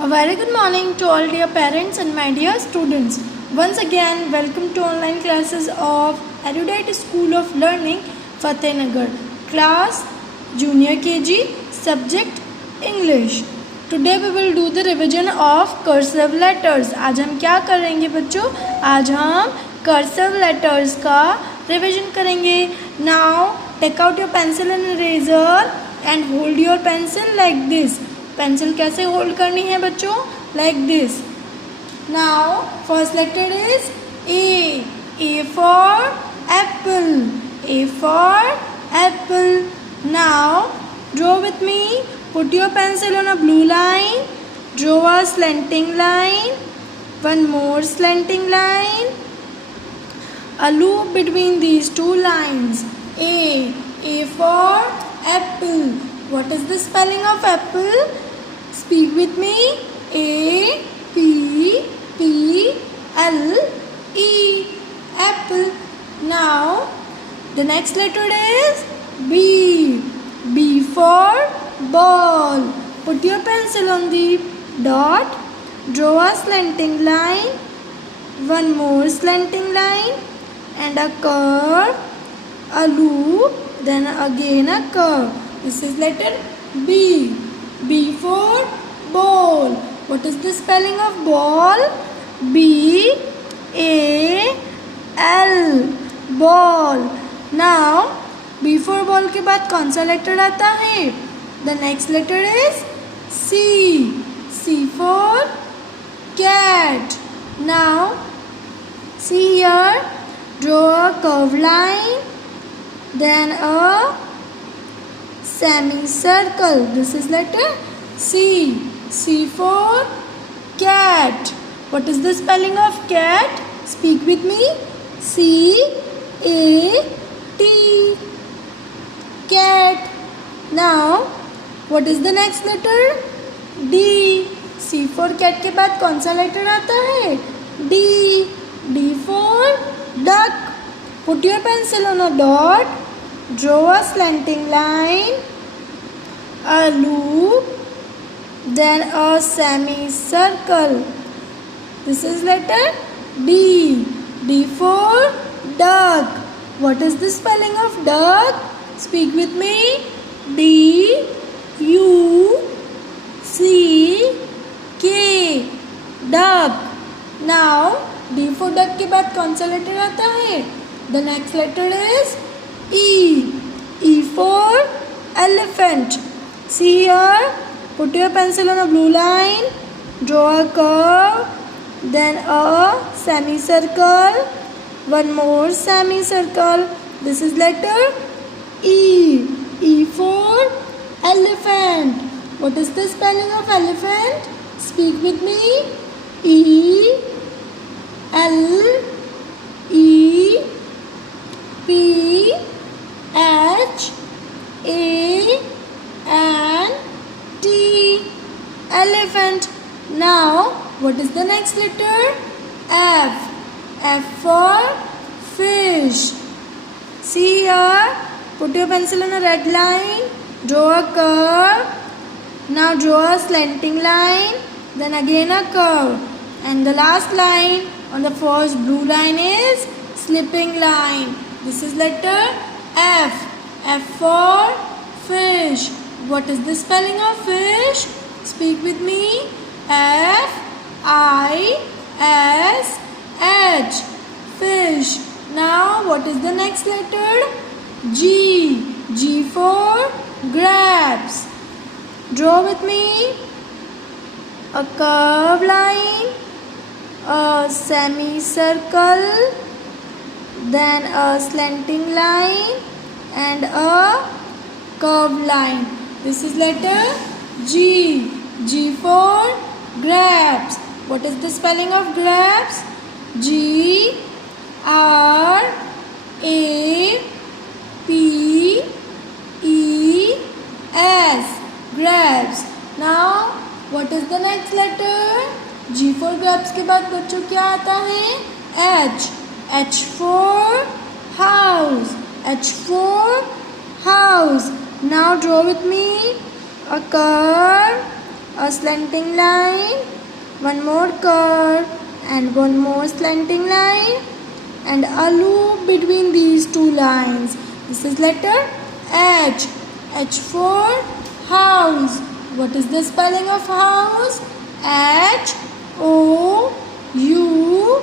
A very good morning to all dear parents and my dear students. Once again, welcome to online classes of Erudite School of Learning, Fatehnagar. Class Junior KG, Subject English. Today we will do the revision of cursive letters. आज हम क्या करेंगे बच्चों? आज हम cursive letters का revision करेंगे. Now take out your pencil and eraser and hold your pencil like this. Pencil कैसे होल्ड करनी है बच्चों? Like this. Now first letter is A. A for apple. A for apple. Now draw with me. Put your pencil on a blue line. Draw a slanting line. One more slanting line. A loop between these two lines. A. A for apple. What is the spelling of apple? Speak with me. A P P L E. Apple. Now the next letter is B. B for ball. Put your pencil on the dot. Draw a slanting line. One more slanting line and a curve, a loop, then again a curve. This is letter B. B for ball. What is the spelling of ball? B A L. Ball. Now B for ball के बाद कौन सा letter आता है? The next letter is C. C for cat. Now see here. Draw a curved line. Then a semicircle. This is letter C. C for cat. What is the spelling of cat? Speak with me. C A T. Cat. Now what is the next letter? D. C for cat के बाद कौन सा letter आता है? D. D for duck. Put your pencil on a dot. Draw a slanting line, a loop, then a semicircle. This is letter D. D for duck. What is the spelling of duck? Speak with me. D U C K. Duck. Now D for duck के बाद कौन सा letter आता है? The next letter is E. E for elephant. See here. Put your pencil on a blue line. Draw a curve. Then a semicircle. One more semicircle. This is letter E. E for elephant. What is the spelling of elephant? Speak with me. E L E P H A N T. Elephant. Now what is the next letter? F. F for fish. See here. Put your pencil on a red line. Draw a curve. Now draw a slanting line. Then again a curve. And the last line on the first blue line is slipping line. This is letter F. F for fish. What is the spelling of fish? Speak with me. F I S H. Fish. Now what is the next letter? G. G for grapes. Draw with me a curved line, a semicircle, then a slanting line and a curved line. This is letter G. G for grapes. What is the spelling of grapes? G R A P E S. Grapes. Now what is the next letter? G for grapes के बाद बच्चों क्या आता है? H. H for house. H for house. Now draw with me a curve, a a slanting line, one more curve, and one more slanting line, and a loop between these two lines. This is letter H. H for house. What is the spelling of house? H O U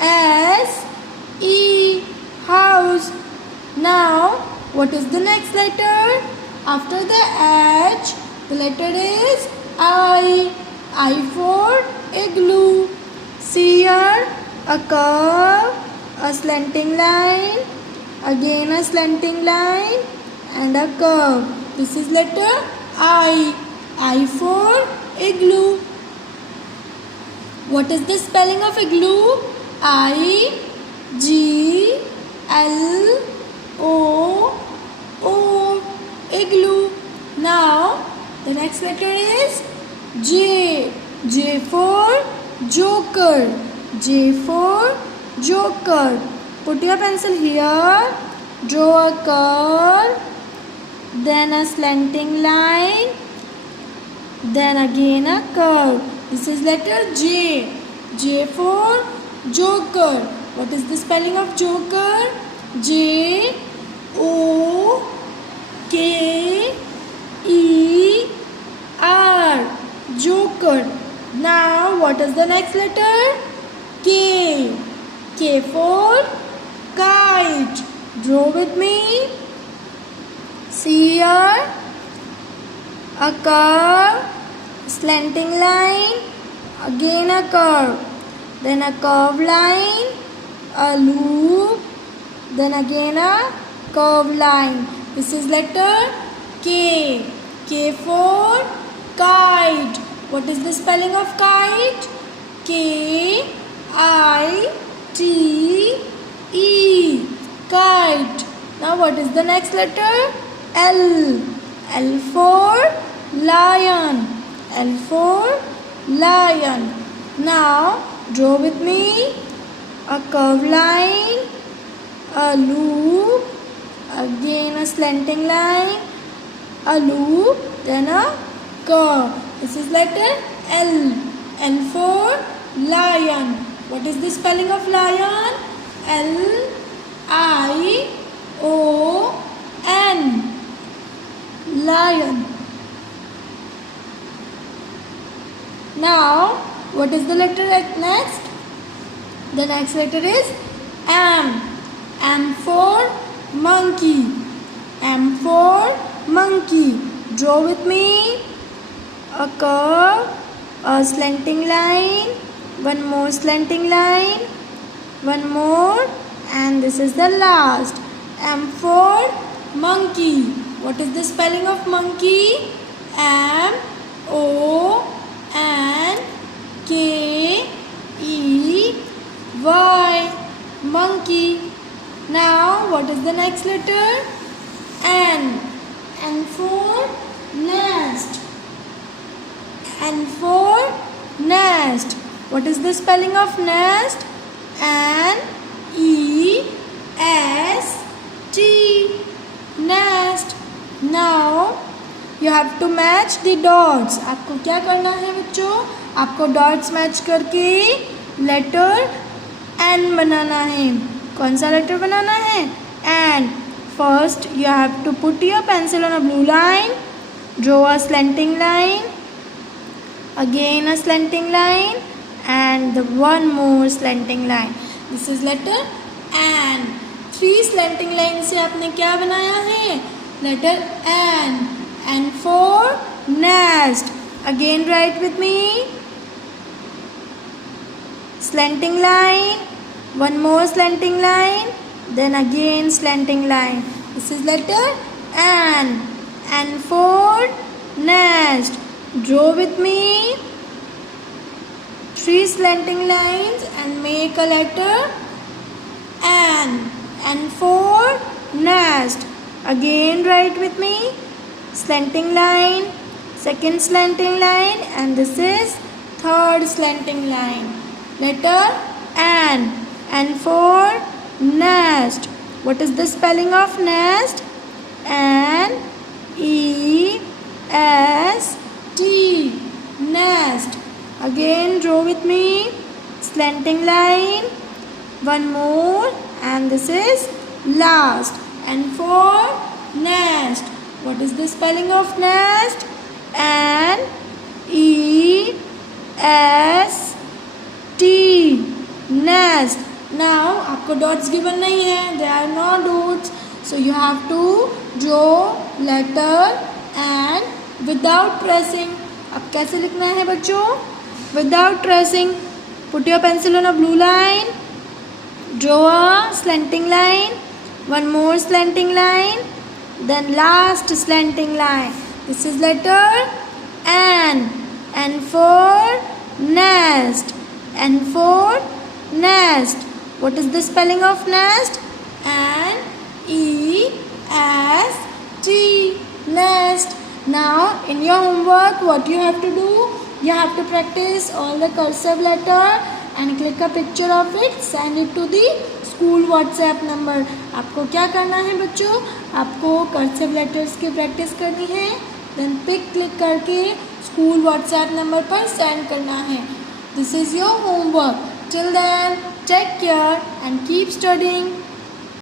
S E, house. Now, what is the next letter? After the H, the letter is I. I for igloo. See here, a curve, a slanting line, again a slanting line, and a curve. This is letter I. I for igloo. What is the spelling of igloo? I G L O O, igloo. Now the next letter is J. J for joker. J for joker. Put your pencil here. Draw a curve, then a slanting line, then again a curve. This is letter J. J for joker. What is the spelling of joker? J O K E R, joker. Now what is the next letter? K. K for kite. Draw with me. See here, a curve, slanting line, again a curve, then a curved line, a loop, then again a curved line. This is letter K. K for kite. What is the spelling of kite? K I T E, kite. Now what is the next letter? L. L for lion. L for lion. Now draw with me a curved line, a loop, again a slanting line, a loop, then a curve. This is letter L. L for lion. What is the spelling of lion? L I O N, lion. Now what is the letter next? The next letter is M. M for monkey. M for monkey. Draw with me a curve, a slanting line, one more slanting line, one more, and this is the last. M for monkey. What is the spelling of monkey? M O N K E Y, monkey. Now what is the next letter? N. N for nest. N for nest. What is the spelling of nest? N E S T, nest. Now you have to match the dots. आपको क्या करना है बच्चों? आपको dots match करके letter N बनाना है. कौन सा letter बनाना है? N. First you have to put your pencil on a blue line. Draw a slanting line, again a slanting line, and the one more slanting line. This is letter N. 3 slanting lines से आपने क्या बनाया है? Letter N. N for nest. Again write with me. Slanting line, one more slanting line, then again slanting line. This is letter N. N for nest. Draw with me 3 slanting lines and make a letter N. N for nest. Again write with me. Slanting line, second slanting line, and this is third slanting line. Letter N. N for nest. What is the spelling of nest? N E S T, Again draw with me slanting line. One more, and this is last. N for nest. What is the spelling of nest? N E S T. Nest. Now आपको dots given नहीं है. There are no dots. So you have to draw letter and without tracing. अब कैसे लिखना है बच्चों? Without tracing. Put your pencil on a blue line. Draw a slanting line. One more slanting line. Then last slanting line. This is letter N. N for nest. N for nest. What is the spelling of nest? N E S T. Nest. Now in your homework, what you have to do? You have to practice all the cursive letter and click a picture of it. Send it to the school WhatsApp number. आपको क्या करना है बच्चों? आपको cursive letters की practice करनी है. Then pick click करके स्कूल व्हाट्सएप नंबर पर सेंड करना है. This is your homework. Till then take care and keep studying.